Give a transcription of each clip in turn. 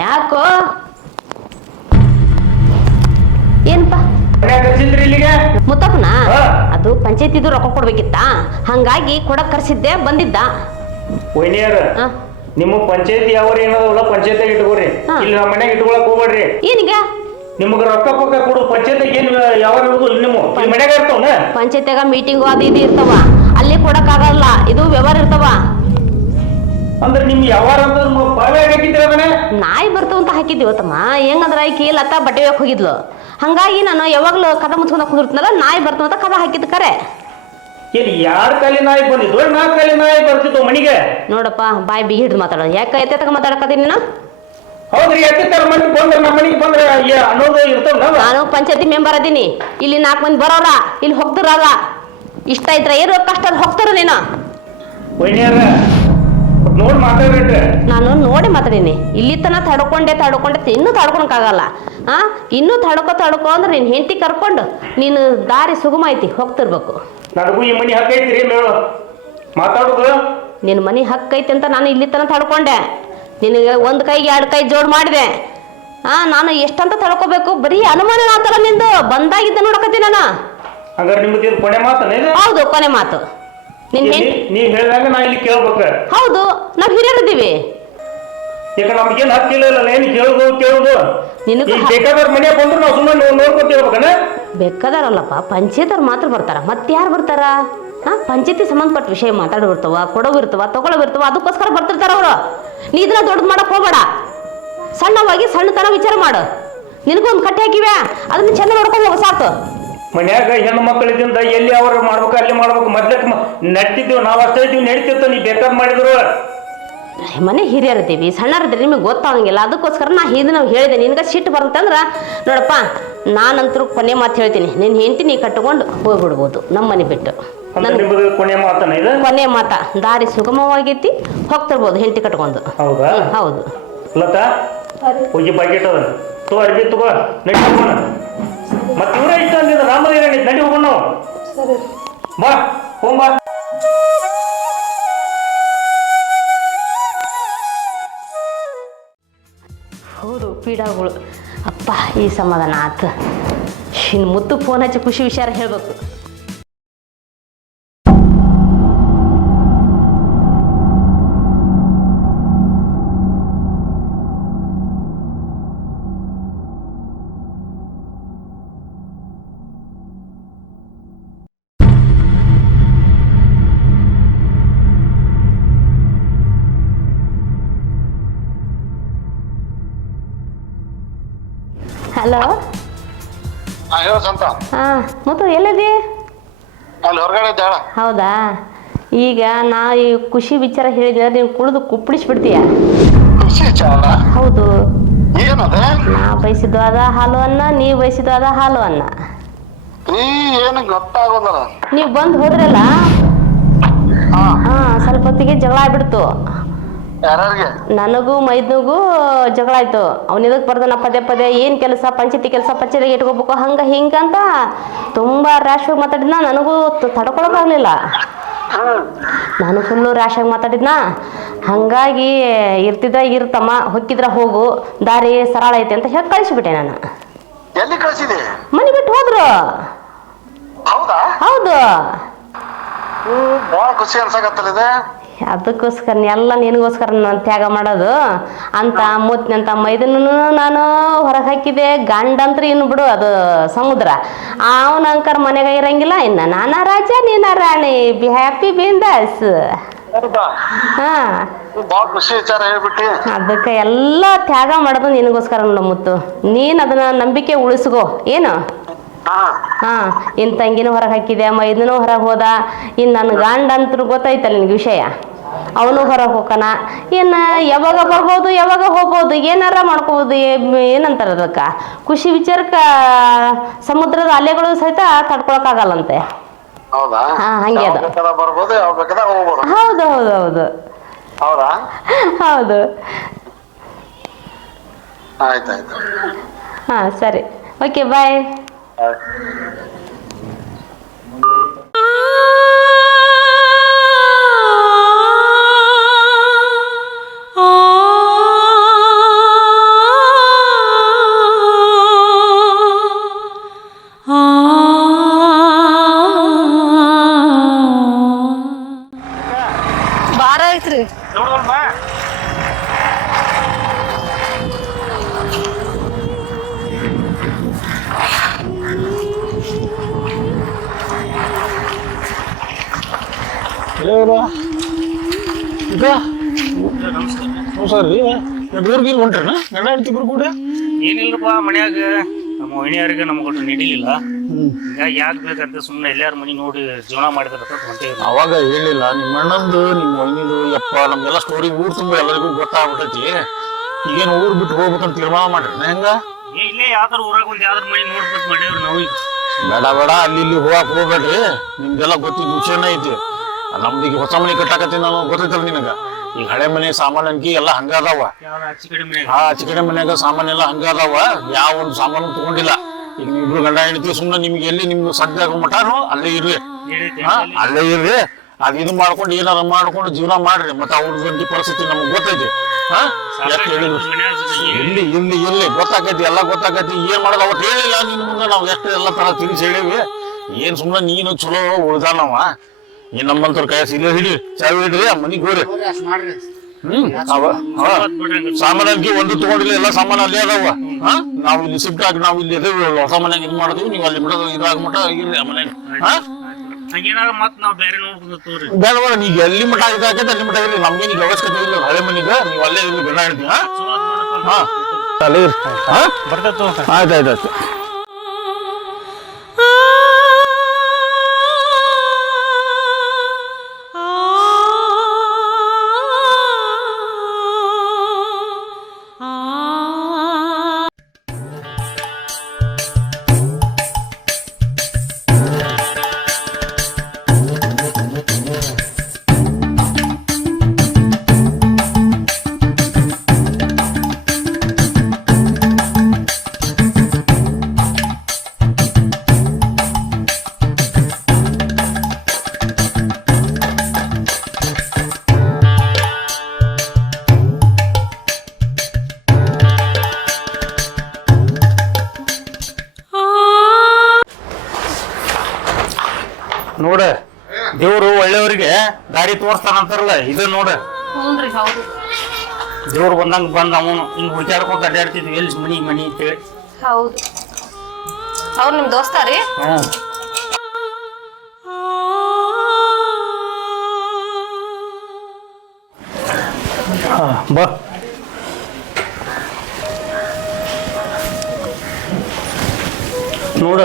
ಯಾಕೋ ಏನಪ್ಪ ಮುತ್ತಪ್ಪನ ಅದು ಪಂಚಾಯತಿದು ರೊಕ್ಕ ಕೊಡ್ಬೇಕಿತ್ತ ಹಂಗಾಗಿ ಕೊಡಕ್ ಕರ್ಸಿದ್ದೆ ಬಂದಿದ್ದ. ನಿಮ್ಮ ಪಂಚಾಯತಿ ಯಾವ ಏನದಲ್ಲ ಪಂಚಾಯತ್ ಇಟ್ಕೋರಿ, ಇಲ್ಲಿ ನಮ್ಮ ಮನೆಗೆ ಇಟ್ಕೊಳಕ್ ಹೋಗ್ಬೇಡ್ರಿ. ಏನೀಗ ನಿಮ್ಗೆ ರೊಕ್ಕ ಪಕ್ಕ ಕೊಡು ಪಂಚಾಯತ್ ಏನ್ ಯಾವ ನಿಮ್ಮ ಮನೆಗ ಇರ್ತಾವ ಪಂಚಾಯತ್ಯಾಗ ಮೀಟಿಂಗು ಅದು ಇದು ಇರ್ತಾವ, ಅಲ್ಲಿ ಕೊಡಕ್ ಆಗಲ್ಲ, ಇದು ವ್ಯವಹಾರ ಇರ್ತಾವ. ಅಂದ್ರೆ ನಿಮ್ ಯಾವಾರ ಹಾಕಿದ್ರ ನಾಯಿ ಬರ್ತಾವ ಅಂತ ಹಾಕಿದ್ವಿ ತಮ್ಮ. ಹೆಂಗಂದ್ರ ಈಕಿ ಲತಾ ಬಟ್ಟೆ ಒಯ್ಯಕ್ ಹೋಗಿದ್ಲು, ಹಂಗಾಗಿ ನಾನು ಯಾವಾಗ್ಲೂ ಕದ ಮುಚ್ಕೊಂಡ ಕುಂದಿರ್ತನಲ್ಲ, ನಾಯಿ ಬರ್ತಾವ ಅಂತ ಕದ ಹಾಕಿದ್ ಕರೆ. ಏನ್ ಯಾರ್ ಕಾಲಿ ನಾಯಿ ಬಂದಿದ್ವು, 4 ಕಾಲಿ ನಾಯಿ ಬರ್ತಿದ್ವು ಮನಿಗೆ? ನೋಡಪ್ಪ ಬಾಯಿ ಬಿಗಿ ಹಿಡಿದು ಮಾತಾಡೋ, ಯಾಕೆ ಎತ್ತ ಮಾತಾಡಕತ್ತೀನಿ ನೀನು? ಹೌದ್ರಿ, ಎತ್ತಿರ್ತಾರ ಮಂದಿ ಬಂದ್ರ ನಮ್ಮ ಮನಿಗೆ ಬಂದ್ರೆ ಅನ್ನೋದು ಇರ್ತಾವ. ನಾನು ಪಂಚಾಯತಿ ಮೆಂಬರ್ ಅದೀನಿ, ಇಲ್ಲಿ 4 ಮಂದಿ ಬರೋರ, ಇಲ್ಲಿ ಹೋಗ್ತಾರ. ಇಷ್ಟ ಇದ್ರ ಏನು ಕಷ್ಟ ಹೋಗ್ತಾರ ನೀನು? ನೋಡಿ ಮಾತಾಡ್ರಿ. ನಾನು ನೋಡಿ ಮಾತಾಡೀನಿ, ಇಲ್ಲಿ ತನ ತಡ್ಕೊಂಡೆ ಇನ್ನೂ ತಡ್ಕೊಳಕ್ಕಾಗಲ್ಲ. ಇನ್ನೂ ತಡ್ಕೊ ಅಂದ್ರೆ ನೀನ್ ಹೆಂಡತಿ ಕರ್ಕೊಂಡು ನೀನು ದಾರಿ ಸುಗಮ ಐತಿ, ಹೋಗ್ತಿರ್ಬೇಕು. ನನಗೂ ಈ ಮನಿ ಹಕ್ಕ ಐತ್ರಿ ಮಾತಾಡೋದು. ನಿನ್ ಮನಿ ಹಕ್ಕ ಐತಿ ಅಂತ ನಾನು ಇಲ್ಲಿ ತನ ತಡ್ಕೊಂಡೆ, ನಿನಗೆ 1 ಕೈಗೆ 2 ಕೈ ಜೋಡ್ ಮಾಡಿದೆ. ನಾನು ಎಷ್ಟಂತ ತಡ್ಕೋಬೇಕು? ಬರೀ ಅನುಮಾನ ಆತಲ್ಲ ನಿಂದು, ಬಂದಾಗಿದ್ದ ನೋಡಕತ್ತಿ ನಾನು. ಕೊನೆ ಮಾತು? ಹೌದು, ಕೊನೆ ಮಾತು. ನೀವ್ ಹೇಳಿದಾಗ ನಾ ಇಲ್ಲಿ ಕೇಳ್ಬೇಕ? ಹೌದು, ನಾವ್ ಹಿರಿಯರಿದ್ದೀವಿ. ಈಗ ನಮ್ಗೇನ್ ಹಕ್ಕಿಲ್ಲ, ಏನ್ ಕೇಳುದು ನಿನಗೆ ಬೇಕಾದವ್ರ ಮನೆ ಬಂದ್ರು ನಾವು ಸುಮ್ಮನೆ ನೋಡ್ಕೊತಿರ್ಬೇಕನ? ಬೇಕಾದಾರಲ್ಲಪ್ಪ, ಪಂಚಾಯತ್ವ್ರು ಮಾತ್ರ ಬರ್ತಾರ, ಮತ್ತೆ ಯಾರು ಬರ್ತಾರ? ಪಂಚಾಯತಿ ಸಂಬಂಧಪಟ್ಟ ವಿಷಯ ಮಾತಾಡಿರ್ತಾವ, ಕೊಡೋವಿರ್ತಾವ, ತಗೊಳ್ಳೋವಿರ್ತಾವ, ಅದಕ್ಕೋಸ್ಕರ ಬರ್ತಿರ್ತಾರ ಅವರು. ನೀ ಇದನ್ನ ದೊಡ್ಡದು ಮಾಡಕ್ ಹೋಗ್ಬೇಡ, ಸಣ್ಣವಾಗಿ ಸಣ್ಣತನ ವಿಚಾರ ಮಾಡು. ನಿನಗೊಂದು ಕಟ್ಟೆ ಹಾಕಿವ್ಯಾ, ಅದನ್ನ ಚೆನ್ನಾಗಿ ನೋಡ್ಕೊಂಡು ಹೋಗ ಸಾಕು. ಮನ್ಯಾಗ ಹೆಣ್ಣು ಮಕ್ಕಳಿದಿಂದ ಎಲ್ಲಿ ಅವ್ರು ಮಾಡ್ಬೇಕು ಅಲ್ಲಿ ಮಾಡ್ಬೇಕು. ಮೊದ್ಲಕ್ಕೆ ನಡ್ತಿದ್ದೀವಿ ನಾವು, ಅಷ್ಟೇ ಇದ್ದೀವಿ, ನಡೀತಿರ್ತ. ನೀ ಬೇಕಾದ್ ಮಾಡಿದ್ರು ಮನೆ ಹಿರಿಯರಿದ್ದೀವಿ, ಸಣ್ಣರಿದ್ದೀವಿ, ನಿಮಗೆ ಗೊತ್ತಾಗಂಗಿಲ್ಲ. ಅದಕ್ಕೋಸ್ಕರ ನಾ ಇದನ್ನ ಹೇಳಿದೆ. ನಿನ್ಗೆ ಸಿಟ್ಟು ಬರುತ್ತೆ ಅಂದ್ರೆ ನೋಡಪ್ಪ, ನಾನಂತರೂ ಕೊನೆ ಮಾತು ಹೇಳ್ತೀನಿ, ನಿನ್ನ ಹೆಂಡತಿ ನೀ ಕಟ್ಕೊಂಡು ಹೋಗ್ಬಿಡ್ಬೋದು ನಮ್ಮ ಮನೆ ಬಿಟ್ಟು. ಕೊನೆ ಮಾತ, ದಾರಿ ಸುಗಮವಾಗೈತಿ, ಹೋಗ್ತಿರ್ಬೋದು ಹೆಂಡತಿ ಕಟ್ಕೊಂಡು. ಹೌದಾ? ಹೌದು. ಲತಾ ಹೋಗಿ ಪ್ಯಾಕೆಟ್ ಅದ ತಗೋ, ಅರ್ಬಿ ತಗೋ, ನಡಿ ಹೋಗೋಣ. ಮತ್ತೆ ಇವರೇ ಇಷ್ಟ ಅಂದಿದ್ದು ರಾಮದೇವ, ನಡಿ ಹೋಗೋಣ ನಾವು. ಬಾ ಹೋಗ್ಬಾ. ಹೌದು, ಪೀಡಾಗಳು. ಅಪ್ಪ ಈ ಸಮಾಧಾನ ಆತು. ಇನ್ನು ಮುತ್ತು ಫೋನ್ ಹಚ್ಚಿ ಖುಷಿ ವಿಚಾರ ಹೇಳ್ಬೇಕು. ಹಲೋ. ಮತ್ತು ಎಲ್ಲಿದೆ? ಹೌದಾ? ಈಗ ನಾ ಈ ಖುಷಿ ವಿಚಾರ ಹೇಳಿದ್ರೆ ನೀವು ಕುಡಿದು ಕುಪ್ಪಳಿಸ್ಬಿಡ್ತೀಯ. ಹೌದು, ನಾ ಬಯಸಿದ್ದು ಅದ ಹಾಲು ಅನ್ನ, ನೀವು ಬಯಸಿದ್ದು ಅದ ಹಾಲು ಅನ್ನ. ನೀವು ಬಂದು ಹೋದ್ರಲ್ಲ, ಸ್ವಲ್ಪ ಹೊತ್ತಿಗೆ ಜಗಳ ಆಗ್ಬಿಡ್ತು. ನನಗೂ ಮೈದ್ನಿಗೂ ಜಗಳ ಆಯ್ತು. ಅವ್ನ ಇದಕ್ಕೆ ಬರ್ದನ ಪದೇ ಏನ್ ಕೆಲಸ, ಪಂಚಾಯತಿ ಕೆಲಸ ಪಂಚಾಯತಿಗೆ ಇಟ್ಕೋಬೇಕು, ಹಂಗ ಹಿಂಗಂತ ತುಂಬಾ ರ್ಯಾಶ್ ಆಗಿ ಮಾತಾಡಿದ್ನ. ನನಗೂ ತಡ್ಕೊಳಕ್ಕಾಗ್ಲಿಲ್ಲ, ನಾನು ಫುಲ್ಲು ರ್ಯಾಶ್ ಆಗಿ ಮಾತಾಡಿದ್ನ. ಹಂಗಾಗಿ ಇರ್ತಮ್ಮ, ಹೊಕ್ಕಿದ್ರ ಹೋಗು, ದಾರಿ ಸರಳ ಐತೆ ಅಂತ ಹೇಳಿ ಕಳಿಸ್ಬಿಟ್ಟೆ ನಾನು. ಮನೆ ಬಿಟ್ಟು ಹೋದ್ರು. ಹೌದು. ಖುಷಿ ಅನ್ಸಕತ್ತಲ್ಲ. ಅದಕ್ಕೋಸ್ಕರ ಎಲ್ಲ ನಿನಗೋಸ್ಕರ ನಾನು ತ್ಯಾಗ ಮಾಡೋದು ಅಂತ ಮೂತ್ನಂತ ಮೈದನೂ ನಾನು ಹೊರಗೆ ಹಾಕಿದೆ. ಗಂಡಂತ್ರ ಇನ್ನು ಬಿಡು, ಅದು ಸಮುದ್ರ. ಅವನ ಅಂಕರ್ ಮನೆಗ ಇರಂಗಿಲ್ಲ. ಇನ್ನು ನಾನಾ ರಾಜ ನೀನ ರಾಣಿ, ಬಿ ಹ್ಯಾಪಿ ಬಿಂದಾಸ್. ಅದಕ್ಕೆ ಎಲ್ಲ ತ್ಯಾಗ ಮಾಡೋದು ನಿನಗೋಸ್ಕರ ನೋಡ ಮುತ್ತು. ನೀನ್ ಅದನ್ನ ನಂಬಿಕೆ ಉಳಿಸ್ಕೋ. ಏನು ಇನ್ ತಂಗಿನೂ ಹೊರಗೆ ಹಾಕಿದೆ, ಮೈದನೂ ಹೊರಗೆ ಹೋದ. ಇನ್ನು ನನ್ನ ಗಂಡ ಅಂತೂ ಗೊತ್ತಾಯ್ತಲ್ಲ ನಿನ್ಗೆ ವಿಷಯ. ಅವನು ಹೊರಗೆ ಹೋಗೋಣ. ಏನು ಯಾವಾಗ ಬರ್ಬೋದು, ಯಾವಾಗ ಹೋಗ್ಬೋದು, ಏನಾರ ಮಾಡ್ಕೋಬೋದು. ಏನಂತಾರ ಅದಕ್ಕೆ, ಖುಷಿ ವಿಚಾರಕ್ಕೆ ಸಮುದ್ರದ ಅಲೆಗಳು ಸಹಿತ ತಡ್ಕೊಳಕ್ಕಾಗಲ್ಲಂತೆ. ಹಂಗೆ ಅದು. ಹೌದು ಹೌದು ಹೌದು ಹೌದು. ಸರಿ, ಓಕೆ, ಬಾಯ್. ಅದಾರ್ರಿ ಊರ್ಗಿಲ್ ಹೊಂಟ್ರನ ಗಂಡ ಹೆಂಡ್ತಿಬ್ರು ಕೂಡ ಏನಿಲ್ಲಪ್ಪ ಮನ್ಯಾಗ ನಮ್ಮ ವೈನಿಯರಿಗೆ ನಮ್ಗೆ ಒಟ್ಟು ನೀಡಿಲಿಲ್ಲ ಹಿಂಗಾಗಿ ಯಾಕೆ ಬೇಕಂತ ಸುಮ್ಮನೆ ಎಲ್ಲಾರ ಮನೆ ನೋಡಿ ಜೀವನ ಮಾಡಿದ್ರ ಹೊಂಟೇವಿ ಅವಾಗ ಹೇಳಿಲ್ಲ ನಿಮ್ಮ ಅಣ್ಣಂದು ನಿಮ್ಮ ಮೈನಿದು ಯಪ್ಪ ನಮ್ಗೆಲ್ಲ ಸ್ಟೋರಿ ಊರ್ ತುಂಬ ಎಲ್ಲರಿಗೂ ಗೊತ್ತಾಗ್ಬಿಟ್ಟೈತಿ ಈಗೇನು ಊರ್ ಬಿಟ್ಟು ಹೋಗ್ಬೇಕಂತ ತೀರ್ಮಾನ ಮಾಡ್ರಿ ಹೆಂಗ ಇಲ್ಲೇ ಯಾವ್ದಾರ ಊರಾಗ ಒಂದು ಯಾವ್ದಾರ ಮನೆ ನೋಡ್ಬೇಕು ಮಾಡ್ಯಾವ್ರಿ ನಾವು ಈಗ ಬೇಡ ಅಲ್ಲಿ ಇಲ್ಲಿ ಹೋಗಕ್ ಹೋಗ್ಬೇಡ್ರಿ ನಿಮ್ಗೆಲ್ಲ ಗೊತ್ತಿದ್ದ ವಿಷಯನೇ ಐತಿ ನಮ್ದು ಈಗ ಹೊಸ ಮನೆ ಕಟ್ಟಾಕತ್ತೀನಿ ನಾನು ಗೊತ್ತೈತಲ್ಲ ನಿನಗ ಈಗ ಹಳೆ ಮನೆ ಸಾಮಾನು ಅನ್ಕಿ ಎಲ್ಲ ಹಂಗ ಅದಾವ ಯಾವ್ದು ಆಚೆ ಕಡೆ ಮನೆ ಆಚೆ ಕಡೆ ಮನ್ಯಾಗ ಸಾಮಾನೆಲ್ಲ ಹಂಗ ಅದಾವ ಯಾವ ಒಂದು ಸಾಮಾನು ತಗೊಂಡಿಲ್ಲ ಈಗ ನೀವಿಬ್ರು ಗಂಡ ಹೆಂಡತಿ ಸುಮ್ಮನೆ ನಿಮ್ಗೆ ಎಲ್ಲಿ ನಿಮ್ಗೆ ಸದ್ಯ ಆಗೋ ಮಟಾನು ಅಲ್ಲೇ ಇರ್ರಿ ಅಲ್ಲೇ ಇರ್ರಿ ಅದ್ ಇದು ಮಾಡ್ಕೊಂಡು ಏನಾರ ಮಾಡ್ಕೊಂಡು ಜೀವನ ಮಾಡ್ರಿ ಮತ್ತೆ ಅವ್ರ ಬಗ್ಗೆ ಪರಿಸ್ಥಿತಿ ನಮ್ಗೆ ಗೊತ್ತೈತಿ ಎಷ್ಟು ಹೇಳಿದ್ರು ಇಲ್ಲಿ ಗೊತ್ತಾಕೈತಿ ಎಲ್ಲ ಗೊತ್ತಾಕೈತಿ ಏನ್ ಮಾಡೋದು ಅವತ್ತು ಹೇಳಿಲ್ಲ ನಿನ್ ಮುಂದೆ ನಾವು ಎಷ್ಟು ಎಲ್ಲ ತರ ತಿಳಿಸಿ ಹೇಳಿವಿ ಏನ್ ಸುಮ್ಮನೆ ನೀನು ಚಲೋ ಉಳ್ದಾನವ ಏನ್ ನಮ್ಮಂತವ್ರ ಕೈ ಸಿಗ ಹಿಡಿ ಚಾವಿ ಹಿಡ್ರಿ ಆ ಮನಿಗ್ ಹೋಗ್ರಿ ಸಾಮಾನ್ಯಕ್ಕೆ ಒಂದು ತಗೊಂಡಿಲ್ಲ ಎಲ್ಲ ಸಾಮಾನು ಅಲ್ಲೇ ಅದಾವ ನಾವು ಇಲ್ಲಿ ಶಿಫ್ಟ್ ಆಗಿ ನಾವು ಇಲ್ಲಿ ಅದೇವಿ ಹೊಸ ಮನ್ಯಾಗ ಇದು ಮಾಡಿದ್ವಿ ನೀವು ಅಲ್ಲಿ ಬಿಡೋದು ಇದಾಗ ಮಟ ಇರ್ರಿ ಆ ಮನ್ಯಾಗ ಬೇಡ ಬೇಡ ಈಗ ಎಲ್ಲಿ ಮಠ ಇದಾಕೈತೆ ಅಲ್ಲಿ ಮಠ ಇರ್ರಿ ನಮ್ಗೇನು ಈಗ ಅವಶ್ಯಕತೆ ಇಲ್ಲ ಹಳೆ ಮನಿಗ ನೀವು ಅಲ್ಲೇ ಇರ್ಲಿ ಗಂಡ ಹೇಳ್ತೀವಿ ಅಲ್ಲೇ ಇರ್ರಿ ಆಯ್ತಾಯ್ತು ನೋಡ ದೇವ್ರು ಒಳ್ಳೆಯವ್ರಿಗೆ ದಾರಿ ತೋರಿಸ್ತಾನಂತಾರಲ್ಲ ಇದು ನೋಡ ದೇವ್ರು ಬಂದಂಗ ಬಂದ ಅವನು ಹಿಂಗ್ ಹುಡುಕಾಡ್ಕೊಂತ ಅಡ್ಡಾಡ್ತಿದ್ವಿ ಎಲ್ಲಿ ಮನಿ ಮನಿ ಅಂತೇಳಿ ಹೌದು ಅವ್ರು ನಿಮ್ ದೋಸ್ತ ರೀ ಬಾ ನೋಡ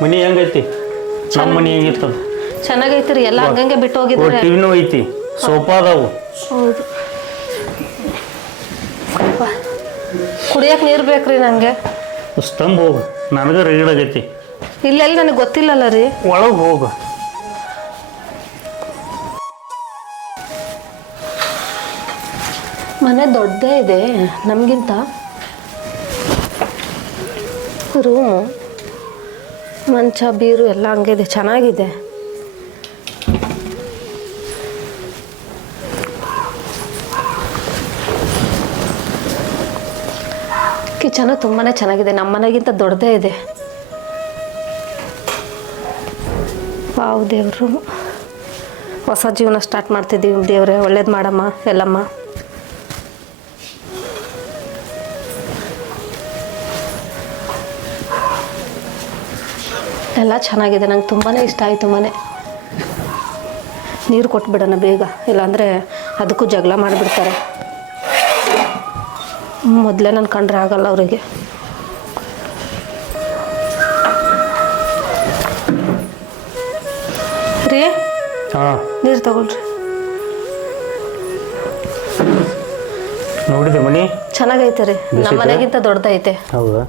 ಮನಿ ಹೆಂಗೈತಿ ನಮ್ಮ ಮನಿ ಹೆಂಗಿರ್ತದ ಚೆನ್ನಾಗೈತ್ರಿ ಎಲ್ಲ ಹಂಗಂಗೆ ಬಿಟ್ಟು ಹೋಗಿದ್ರೆ ಟಿವಿನೂ ಐತಿ ಸೋಫಾ ಅದಾವು ಹೌದು ಕುಡಿಯಕ್ ನೀರ್ ಬೇಕ್ರಿ ನಂಗೆ ಸ್ತಂಭ ಹೋಗು ನನಗ ರಗಡಾಗೈತಿ ಇಲ್ಲೆಲ್ಲಿ ನನಗೆ ಗೊತ್ತಿಲ್ಲಲ್ಲ ರೀ ಒಳಗೆ ಹೋಗು ಮನೆ ದೊಡ್ಡದೇ ಇದೆ ನಮಗಿಂತ ರೂಮು ಮಂಚ ಬೀರು ಎಲ್ಲ ಹಂಗಿದೆ ಚೆನ್ನಾಗಿದೆ ಕಿಚನು ತುಂಬಾ ಚೆನ್ನಾಗಿದೆ ನಮ್ಮ ಮನೆಗಿಂತ ದೊಡ್ಡದೇ ಇದೆ ವಾವ್ ದೇವ್ರು ಹೊಸ ಜೀವನ ಸ್ಟಾರ್ಟ್ ಮಾಡ್ತಿದ್ದೀವಿ ದೇವ್ರೆ ಒಳ್ಳೇದು ಮಾಡಮ್ಮ ಎಲ್ಲಮ್ಮ ಎಲ್ಲ ಚೆನ್ನಾಗಿದೆ ನಂಗೆ ತುಂಬಾ ಇಷ್ಟ ಆಯಿತು ಮನೆ ನೀರು ಕೊಟ್ಬಿಡೋಣ ಬೇಗ ಇಲ್ಲಾಂದರೆ ಅದಕ್ಕೂ ಜಗಳ ಮಾಡಿಬಿಡ್ತಾರೆ ಮೊದಲೇ ನಾನು ಕಂಡ್ರೆ ಆಗಲ್ಲ ಅವರಿಗೆ ರೀ ನೀರು ತಗೊಳ್ರಿ ನೋಡಿದೆ ಮನಿ ಚೆನ್ನಾಗೈತೆ ರೀ ನಮ್ಮ ಮನೆಗಿಂತ ದೊಡ್ಡದೈತೆ ಹೌದಾ